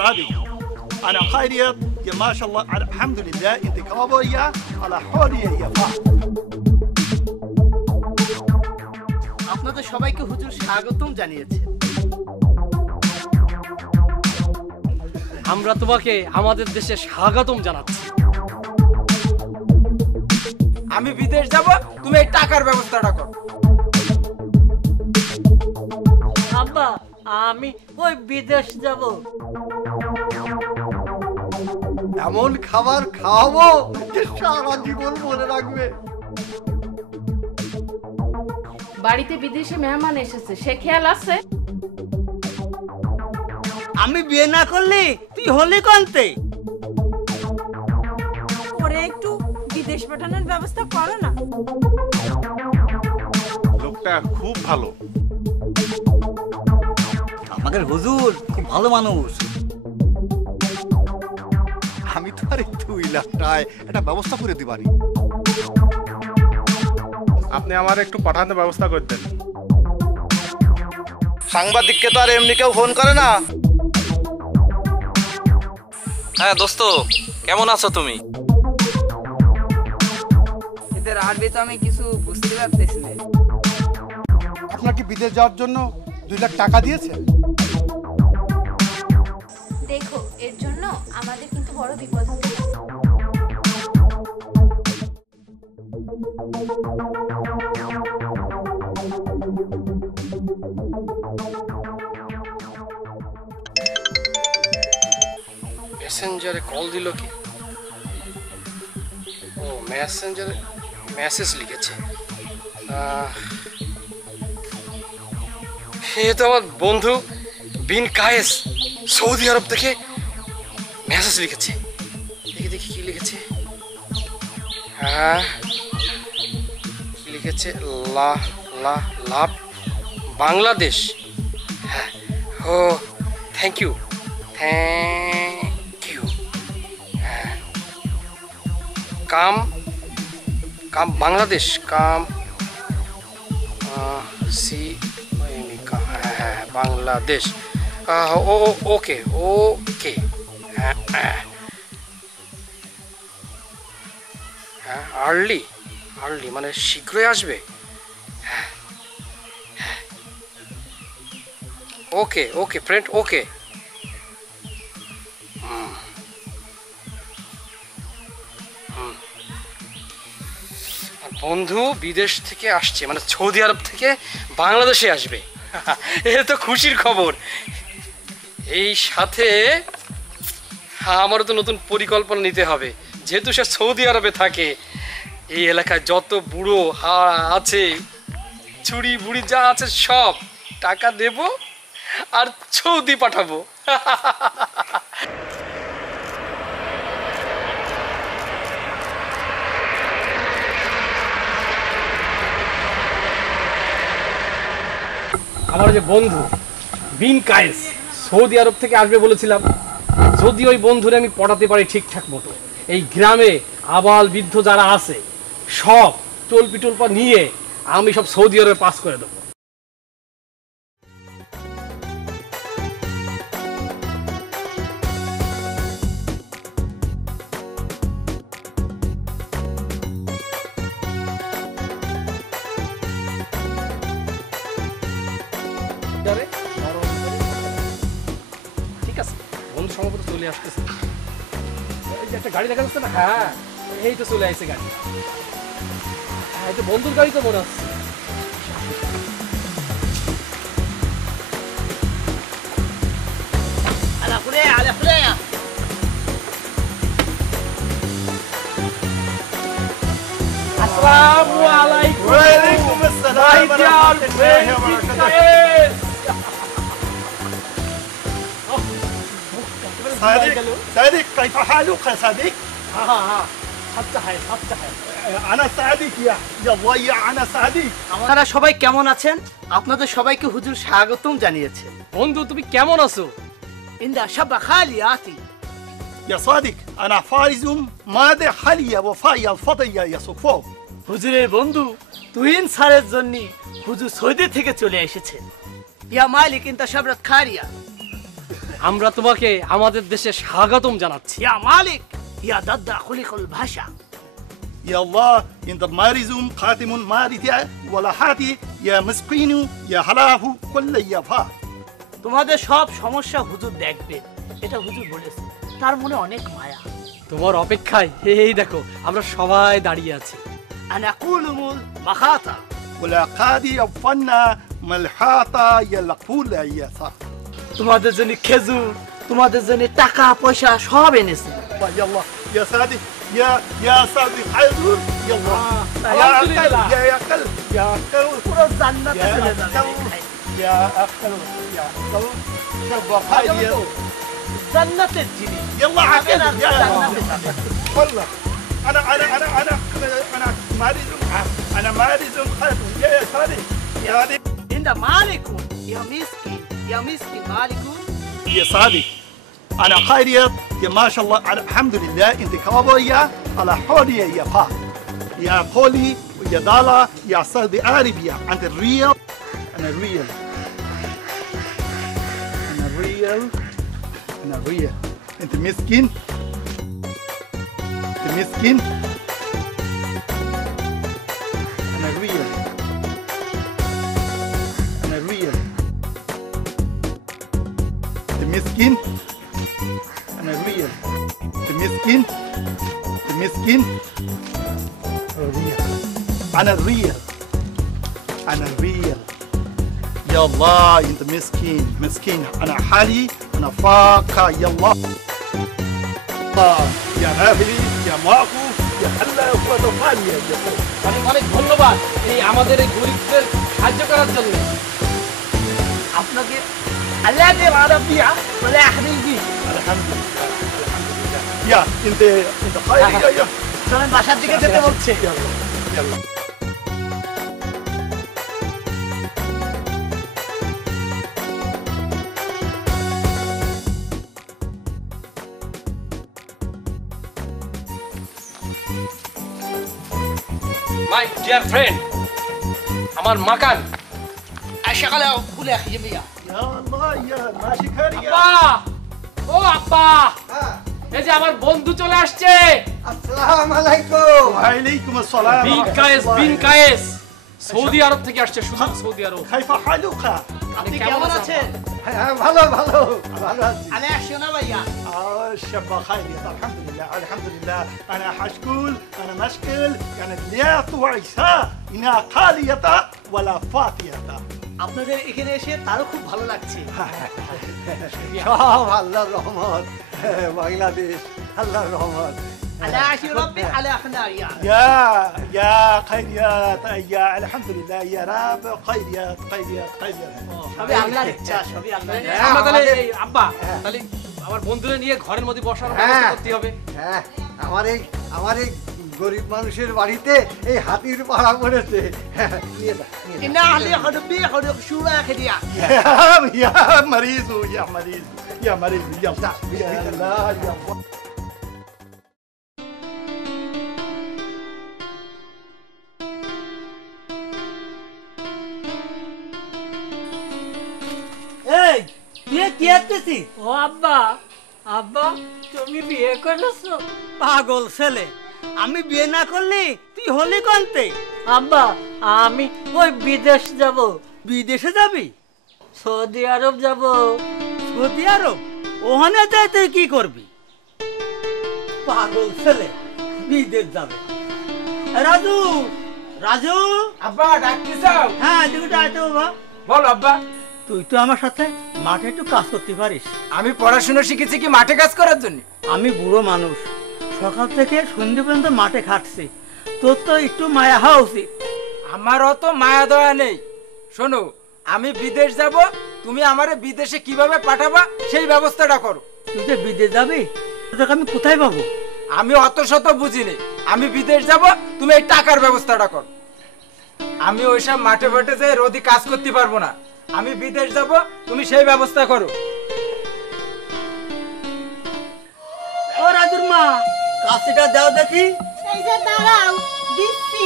صادق انا خيريت يا ما شاء الله الحمد لله انت كابويا على حوريه يا فا আপনাদের সবাইকে হুজুর স্বাগতম জানিয়েছে। আমরা তোমাকে আমাদের দেশে স্বাগতম জানাচ্ছি। আমি বিদেশ যাব, তুমি এই টাকার ব্যবস্থাটা করো। আব্বা আমি ওই বিদেশ যাব। এমন খাবার খাওয়াবো যে সারা জীবন মনে রাখবে। বাড়িতে বিদেশি মেহমান এসেছে, সে খেয়াল আছে? আমি বিয়ে না করলে তুই হলি কোনতে? ওরে একটু বিদেশ পাঠানোর ব্যবস্থা করো না। লোকটা খুব ভালো। আমাদের হুজুর খুব ভালো মানুষ। আমি তো আর 2 লাখ টাকায় একটা ব্যবস্থা করে দিবানি। আপনি আমার একটু পাঠানোর ব্যবস্থা করে দেন। সাংবাদিককে তো আর এমনি কেউ ফোন করে না। হ্যাঁ দোস্ত, কেমন আছো তুমি? এদের আরবি তো আমি কিছু বুঝতে পারতেছি না। আপনার কি বিদেশ যাওয়ার জন্য 2 লাখ টাকা দিয়েছে? দেখো, এর জন্য আমাদের কিন্তু বড় বিপদ হতে পারে। মেসেঞ্জারে কল দিল কি? ও মেসেঞ্জারে মেসেজ লিখেছে। এ তো আমার বন্ধু বিন কায়েস সৌদি আরব থেকে মেসেজ লিখেছে। দেখি দেখি কি লিখেছে। হ্যাঁ কি লিখেছে? লা লা লাভ বাংলাদেশ। হ্যাঁ ও থ্যাংক ইউ থ্যাংক ইউ। হ্যাঁ কাম কাম বাংলাদেশ কাম সি হ্যাঁ বাংলাদেশ। ও ওকে ওকে। হ্যাঁ হ্যাঁ আর্লি আর্লি মানে শীঘ্রই আসবে। হ্যাঁ হ্যাঁ ওকে ওকে ফ্রেন্ড ওকে। বন্ধু বিদেশ থেকে আসছে, মানে সৌদি আরব থেকে বাংলাদেশে আসবে। এ তো খুশির খবর। এই সাথে আমারও তো নতুন পরিকল্পনা নিতে হবে। যেহেতু সে সৌদি আরবে থাকে, এই এলাকায় যত বুড়ো আছে, চুড়ি বুড়ি যা আছে সব টাকা দেব আর সৌদি পাঠাবো। আমার যে বন্ধু বিন কায়েস সৌদি আরব থেকে আসবে বলেছিলাম, যদি ওই বন্ধুরে আমি পড়াতে পারি ঠিকঠাক মতো, এই গ্রামে আবাল বৃদ্ধ যারা আছে সব টলপি টলপা নিয়ে আমি সব সৌদি আরবে পাস করে দেবো। ঠিক আছে, বন্ধু সম্ভবত চলে আসতেছে। এই যে একটা গাড়ি দেখা যাচ্ছে না? হ্যাঁ এই তো চলে আসছে গাড়ি। হ্যাঁ এই তো বন্ধুর গাড়ি তো মনে হচ্ছে। আসসালামু আলাইকুম। ওয়ালাইকুম আসসালাম ওয়া রাহমাতুল্লাহি ওয়া বারাকাতুহু। صادق صادق كيف حالك يا صادق؟ ها صدق है انا صادق يا ضيع انا صادق। আপনারা সবাই কেমন আছেন? আপনাদের সবাইকে হুজুর স্বাগতম জানিয়েছে। বন্ধু তুমি কেমন আছো? ইন্দা শাবা খালিয়াতি يا صادق أنا فارز ماذا حاليا وفايا الفضية يا صفو. হুজুরের বন্ধু তুহিন স্যারের জন্য হুজুর সৌদি থেকে চলে এসেছেন। ইয়া মালিক ইনতা শাবরাত খারিয়া। আমরা তোমাকে আমাদের দেশে স্বাগতম জানাচ্ছি। ইয়া মালিক ইয়া দাদা খুলিকুল ভাষা। يا الله انت مارزم خاتم مارثة ولا حاتي يا مسكين يا حلاه كل يفا. তোমাদের সব সমস্যা হুজুর দেখবে, এটা হুজুর বলেছে। তার মনে অনেক মায়া। তোমার অপেক্ষায় এই দেখো আমরা সবাই দাঁড়িয়ে আছি। আনা কুলুমুল মাখাতা ولا قادي أفنا ملحاتا يا لقفولة يا صاح. তোমাদের জন্য খেজুর, তোমাদের জন্য টাকা পয়সা সব এনেছে। يلا يا صادق يا صادق حيدر يلا يا أقل يا أقل يا أقل পুরো জান্নাতে চলে যাবে। يا أقل يا أقل شبه خير জান্নাতের জিনিস। يلا عقل يا জান্নাতে যাবে। والله أنا مارز أنا مارز خير يا صادق يا صادق ইনদা মালিকুন ইয়া মিসকিন ইয়া মিসকিন মালিকুন। يا صادق أنا خيريت يا ما شاء الله الحمد لله أنت كابويا على حولي يا فا يا قولي ويا دالا يا سعودي عربية أنت الريال أنا الريال أنا الريال أنا الريال أنت مسكين أنت مسكين أنا الريال أنا الريال أنت مسكين أنا الريال أنت مسكين أنت مسكين الريال أنا الريال أنا الريال يا الله أنت مسكين مسكين أنا حالي أنا فاقة يا الله يا غافلي يا معفو يا حلا أخوة فالية يا অনেক অনেক ধন্যবাদ এই আমাদের এই গরিবদের সাহায্য করার জন্য। আপনাকে আল্লাহ দের আরবিয়া ওলা হাবিবি। الحمد لله الحمد لله يا أنت خير يا চলেন বাসার দিকে যেতে বলছে। يلا يلا মাই ডিয়ার ফ্রেন্ড, আমার মাকান। আশাকালা খুলে খিমিয়া। يا الله يا ماشي خير يا আব্বা, ও আব্বা, এই যে আমার বন্ধু চলে আসছে। আসসালামু আলাইকুম। وعليكم السلام বিন কায়েস, বিন কায়েস সৌদি আরব থেকে আসছে, শুধু সৌদি আরব। كيف حالك؟ আপনি কেমন আছেন? ভালো ভালো ভালো আছি। আলে শোনা ভাইয়া। الشباب خير الحمد لله الحمد لله انا حشكول انا مشكل يعني اليات وعيسى انها قالية ولا فاتية. আপনাদের এখানে এসে তারও খুব ভালো লাগছে। সব আল্লাহর রহমত, বাংলাদেশ আল্লাহর রহমত। আলে আশি রব্বি আলে আখনারিয়া। يا خيريات يا الحمد لله يا رب خيريات خيريات خيريات. সবই আল্লাহর ইচ্ছা, সবই আল্লাহর ইচ্ছা। আমরা তাহলে এই আব্বা, তাহলে আমার বন্ধুরা নিয়ে ঘরের মধ্যে বসার ব্যবস্থা করতে হবে। হ্যাঁ, আমার এই গরিব মানুষের বাড়িতে এই হাতির পাড়া পড়েছে। নিয়ে যা, নিয়ে যা। ইন্না আলি হরবি হরক শুরা খিদিয়া। يا مريض يا مريض يا مريض يلا يا الله يا الله. এই বিয়ে কি করতেছি? ও আব্বা, আব্বা তুমি বিয়ে করেছো? পাগল ছেলে, আমি বিয়ে না করলে তুই হলি কোনতে? আব্বা আমি ওই বিদেশ যাব। বিদেশে যাবি? সৌদি আরব যাব। সৌদি আরব? ওখানে যাই তুই কি করবি? পাগল ছেলে, বিদেশ যাবে। রাজু, রাজু। আব্বা ডাকতেছ? হ্যাঁ এদিকে আইতে বাবা। বল আব্বা। তুই তো আমার সাথে মাঠে একটু কাজ করতে পারিস। আমি পড়াশোনা শিখেছি কি মাঠে কাজ করার জন্য? আমি বুড়ো মানুষ, সকাল থেকে সন্ধ্যে পর্যন্ত মাঠে খাটছি, তোর তো একটু মায়া হওয়া উচিত। আমার অত মায়া দয়া নেই। শোনো, আমি বিদেশ যাব, তুমি আমারে বিদেশে কিভাবে পাঠাবা সেই ব্যবস্থাটা করো। তুই যে বিদেশ যাবি, তোকে আমি কোথায় পাবো? আমি অত শত বুঝিনি। আমি বিদেশ যাব, তুমি এই টাকার ব্যবস্থাটা করো। আমি ওইসব মাঠে ফাটে যে রোদি কাজ করতে পারবো না। আমি বিদেশ যাব, তুমি সেই ব্যবস্থা করো। ও কাশিটা দাও দেখি। এই যে দাঁড়াও, দিচ্ছি।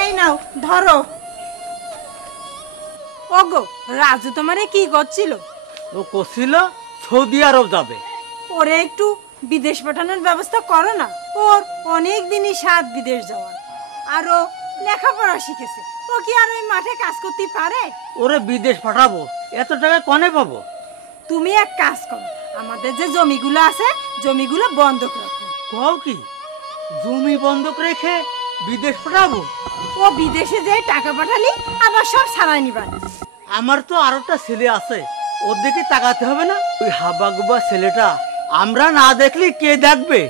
এই নাও ধরো। ওগো, রাজু তোমারে কি করছিল? ও করছিল সৌদি আরব যাবে। ওরে একটু বিদেশ পাঠানোর ব্যবস্থা করো না। ওর অনেক দিনই সাত বিদেশ যাওয়ার, আর ও লেখাপড়া শিখেছে। ও কি আর ওই মাঠে কাজ করতে পারে? ওরে বিদেশ পাঠাবো, এত টাকা কনে পাবো? তুমি এক কাজ করো, আমাদের যে জমিগুলো আছে জমিগুলো বন্ধক রাখো। কও কি জমি বন্ধক রেখে বিদেশ পাঠাবো? ও বিদেশে যে টাকা পাঠালি আবার সব ছাড়াই নিবা। আমার তো আরেকটা ছেলে আছে, ওর দিকে তাকাতে হবে না? ওই হাবাগুবা ছেলেটা আমরা না দেখলে কে দেখবে?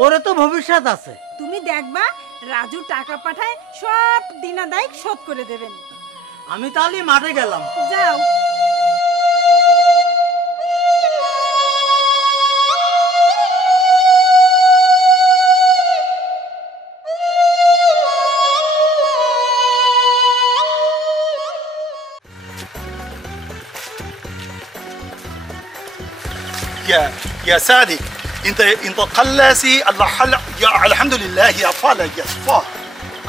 ওরে তো ভবিষ্যৎ আছে। তুমি দেখবা রাজু টাকা পাঠায় সব দিনাদায়ক শোধ করে দেবেন। আমি তাহলে মাঠে গেলাম। যাও। يا سادي انت قلاسي الله حل يا الحمد لله يا فالا يا صفا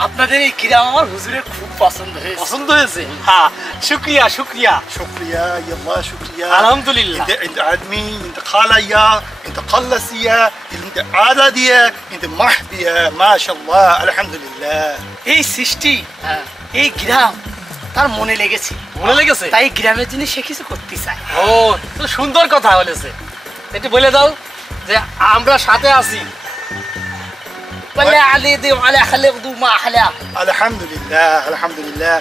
আপনাদের এই গ্রাম আমার হুজুরের খুব পছন্দ হয়েছে। পছন্দ হয়েছে? হ্যাঁ, শুকরিয়া শুকরিয়া شكريا يا الله شكريا الحمد لله. انت عدمي انت خاليا انت قلسيا انت عادية انت محبية ما شاء الله الحمد لله এই সৃষ্টি, এই গ্রাম তার মনে লেগেছে। মনে লেগেছে? তাই গ্রামের জন্য সে কিছু করতে চায়। ও, তো সুন্দর কথা বলেছে। একটু বলে দাও যে আমরা সাথে আছি। বলে আলি দি আলা খালিক দু মা আহলা। الحمد لله الحمد لله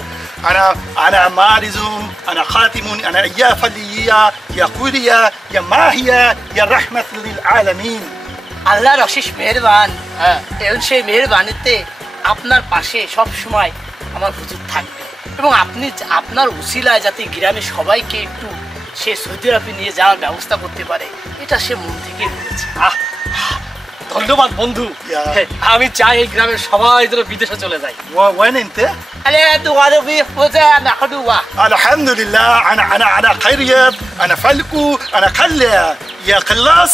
انا مارزم انا خاتم انا يا فليا يا قوليا يا ماهيا يا رحمة للعالمين আল্লাহর অশেষ মেহেরবান। এবং সেই মেহেরবানিতে আপনার পাশে সব সময় আমার হুজুর থাকবে, এবং আপনি আপনার উসিলায় যাতে গ্রামে সবাইকে একটু সে সৌদি আরবে নিয়ে যাওয়ার ব্যবস্থা করতে পারে, এটা সে মন থেকে বলেছে। ধন্যবাদ বন্ধু। আমি চাই এই গ্রামের সবাই যেন বিদেশে চলে যায়। وين انت؟ الحمد لله انا خيريت انا فلكو انا خليا يا قلاص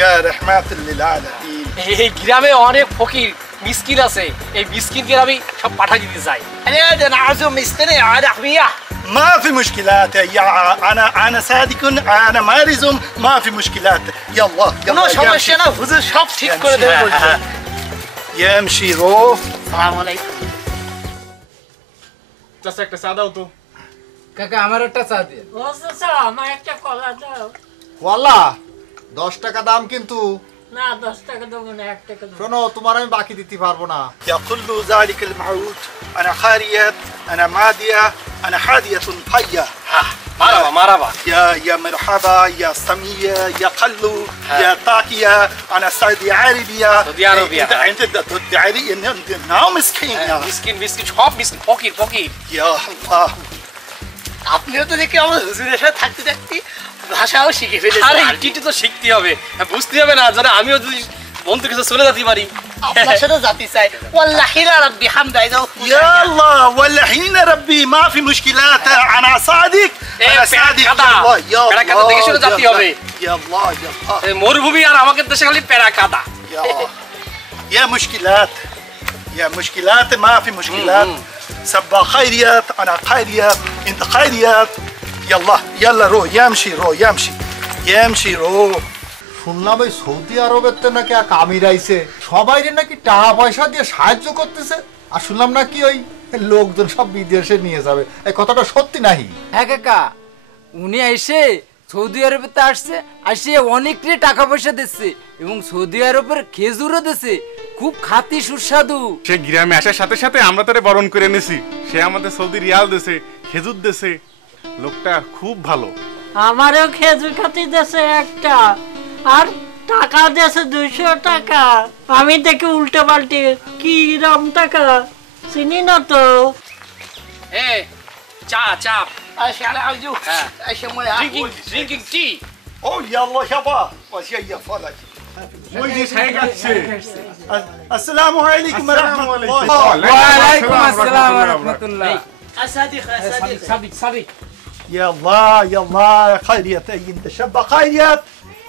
يا رحمة للعالمين এই গ্রামে অনেক ফকির মিসকিন আছে, এই মিসকিনকে আমি সব পাঠিয়ে দিতে চাই। ما في مشكلات يا انا صادق انا مارزم ما في مشكلات يلا কোনো সমস্যা না, হুজুর সব ঠিক করে দেবে বলছে। يمشي رو আসসালামু আলাইকুম। চাচা একটা চা দাও তো। কাকা আমার একটা চা দিয়ে। ও চাচা, আমার একটা কলা দাও। ওয়াল্লা 10 টাকা দাম কিন্তু। না 10 টাকা দেবো না, 1 টাকা দেবো। শোনো, তোমার আমি বাকি দিতে পারবো না। يا كل ذلك المعود انا خارية انا مادية انا حادية طية মারাবা মারাবা। يا مرحبا يا سمية يا قلو يا طاكية انا سعودي عربية سعودي عربية. انت تدعي انت ناو مسكين يا মিসকিন মিসকিন সব মিসকিন, ফকির ফকির। يا الله আপনিও তো দেখি আমার হুজুরের সাথে থাকতে থাকতে ভাষাও শিখে ফেলেছেন। আরে একটু তো শিখতে হবে, বুঝতে হবে না যেন আমিও যদি বন্ধু কিছু চলে যেতে পারি। আপনার সাথে জাতি চাই। ওয়াল্লাহি লা রাব্বি হামদা যাও। يا الله والحين ربي ما في مشكلات انا صادق انا صادق والله يا পেরা কাদা দেখে শুনে জাতি হবে। يا الله يا الله এই মরুভূমি আর আমাদের দেশে খালি পেরা কাদা। يا مشكلات يا مشكلات ما في مشكلات سبا خيريات انا خيريات انت خيريات يلا يلا رو يمشي رو শুনলাম এই সৌদি আরবের তো নাকি এক আমির আইছে, সবাই নাকি টাকা পয়সা দিয়ে সাহায্য করতেছে, আর শুনলাম নাকি ওই লোকজন সব বিদেশে নিয়ে যাবে। এই কথাটা সত্যি নাহি? হ্যাঁ কাকা, উনি এসে সৌদি আরবেতে আসছে, আসে অনেকটাই টাকা পয়সা দিচ্ছে, এবং সৌদি আরবের খেজুরও দিচ্ছে, খুব খাঁটি সুস্বাদু। সে গ্রামে আসার সাথে সাথে আমরা তারে বরণ করে এনেছি। সে আমাদের সৌদি রিয়াল দেশে খেজুর দেশে, লোকটা খুব ভালো। আমারও খেজুর খাতি দেশে একটা, আর টাকা দেশে 200 টাকা। আমি দেখি উল্টো পাল্টে কি রাম টাকা চিনি না তো। এ চা চা আশালা আজু আশমুল ড্রিঙ্কিং টি। او يلا شبا وشي فلك ওই যে সাহেব আসছে। السلام عليكم ورحمة الله ওয়ালাইকুম আসসালাম ওয়া রাহমাতুল্লাহ। আসাদিক সাবিক সাবিক। يا الله خيريات انت شبا خيريات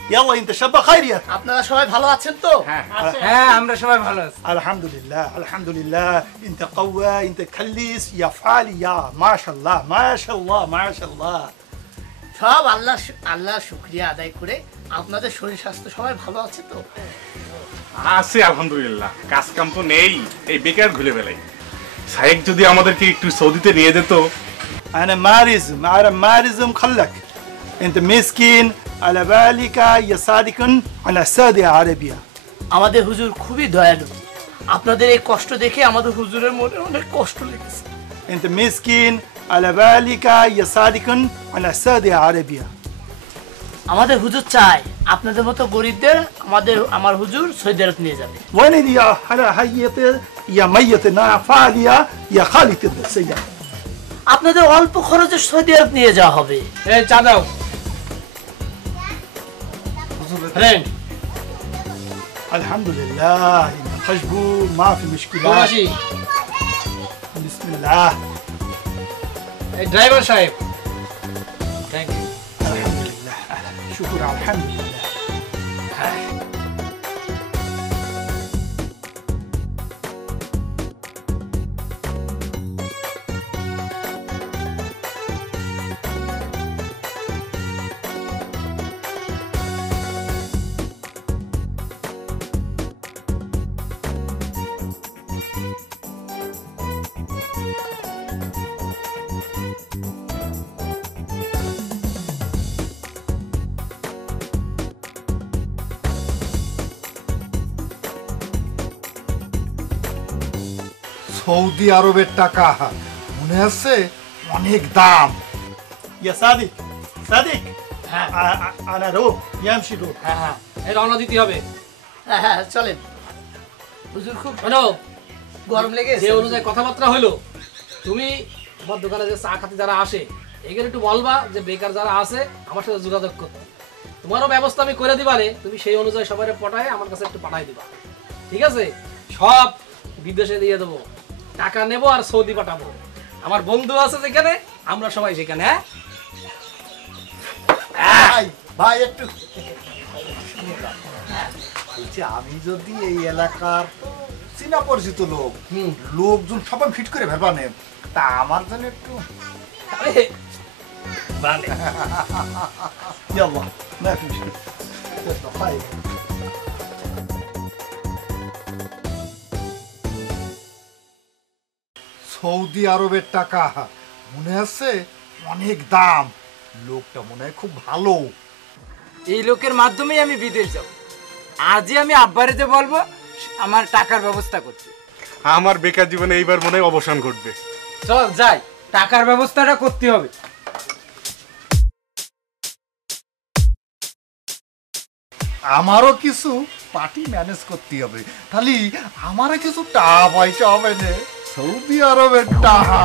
يلا انت شبه خيرية. আপনারা সবাই ভালো আছেন তো? হ্যাঁ আমরা সবাই ভালো আছি। الحمد لله الحمد لله انت قوي انت كليس يا فعالي يا ما شاء الله ما شاء الله ما شاء الله. সব আল্লাহর শুকরিয়া আদায় করে আপনাদের শরীর স্বাস্থ্য সবাই ভালো আছে তো? আছে আলহামদুলিল্লাহ। কাজ কাম তো নেই, এই বেকার ঘুরে বেড়াই। সাহেব যদি আমাদেরকে একটু সৌদিতে নিয়ে যেত। انا مارزم خلك انت مسكين على بالك يا صادق على السعودية العربية. আমাদের হুজুর খুবই দয়ালু, আপনাদের এই কষ্ট দেখে আমাদের হুজুরের মনে অনেক কষ্ট লেগেছে। انت مسكين على بالك يا صادق على السعودية العربية. আমাদের হুজুর চায় আপনাদের মতো গরিবদের আমার হুজুর সৌদি আরব নিয়ে যাবে। وين يا على هيئة يا ميت فعالية يا خالد السيارة. আপনাদের অল্প খরচে সৌদি আরব নিয়ে যাওয়া হবে। এই চা দাও। ফ্রেন্ড الحمد لله خشبوا ما في مشكلة. বলাশি بسم الله. এই ড্রাইভার সাহেব থ্যাংক ইউ। الحمد لله أهلا شكرا على الحمد لله. সৌদি আরবের টাকা মনে আছে অনেক দাম। يا صادق أنا روح يمشي روح. হ্যাঁ এই রওনা দিতে হবে। হ্যাঁ চলেন। হুজুর খুব শোনো, গরম লেগেছে। যে অনুযায়ী কথাবার্তা হলো, তুমি আমার দোকানে যে চা খাতে যারা আসে এগুলো একটু বলবা যে বেকার যারা আছে আমার সাথে যোগাযোগ করতে। তোমারও ব্যবস্থা আমি করে দিবারে, তুমি সেই অনুযায়ী সবাই পটায় আমার কাছে একটু পাঠাই দিবা, ঠিক আছে? সব বিদেশে দিয়ে দেবো, টাকা নেবো আর সৌদি পাঠাবো। আমার বন্ধু আছে যেখানে, আমরা সবাই সেখানে। ভাই ভাই একটু বলছি, আমি যদি এই এলাকার চিনা পরিচিত লোকজন সবাই ফিট করে ভেবা নেন, তা আমার জন্য একটু يلا ما في مشكلة. طيب সৌদি আরবের টাকা মনে আছে অনেক দাম। লোকটা মনে হয় খুব ভালো। এই লোকের মাধ্যমেই আমি বিদেশ যাব। আজই আমি আব্বারে যে বলবো আমার টাকার ব্যবস্থা করতে। আমার বেকার জীবনে এইবার মনে হয় অবসান ঘটবে। চল যাই, টাকার ব্যবস্থাটা করতে হবে। আমারও কিছু পার্টি ম্যানেজ করতে হবে, তাহলে আমারও কিছু টাকা পয়সা হবে না। সৌদি আরবের টাকা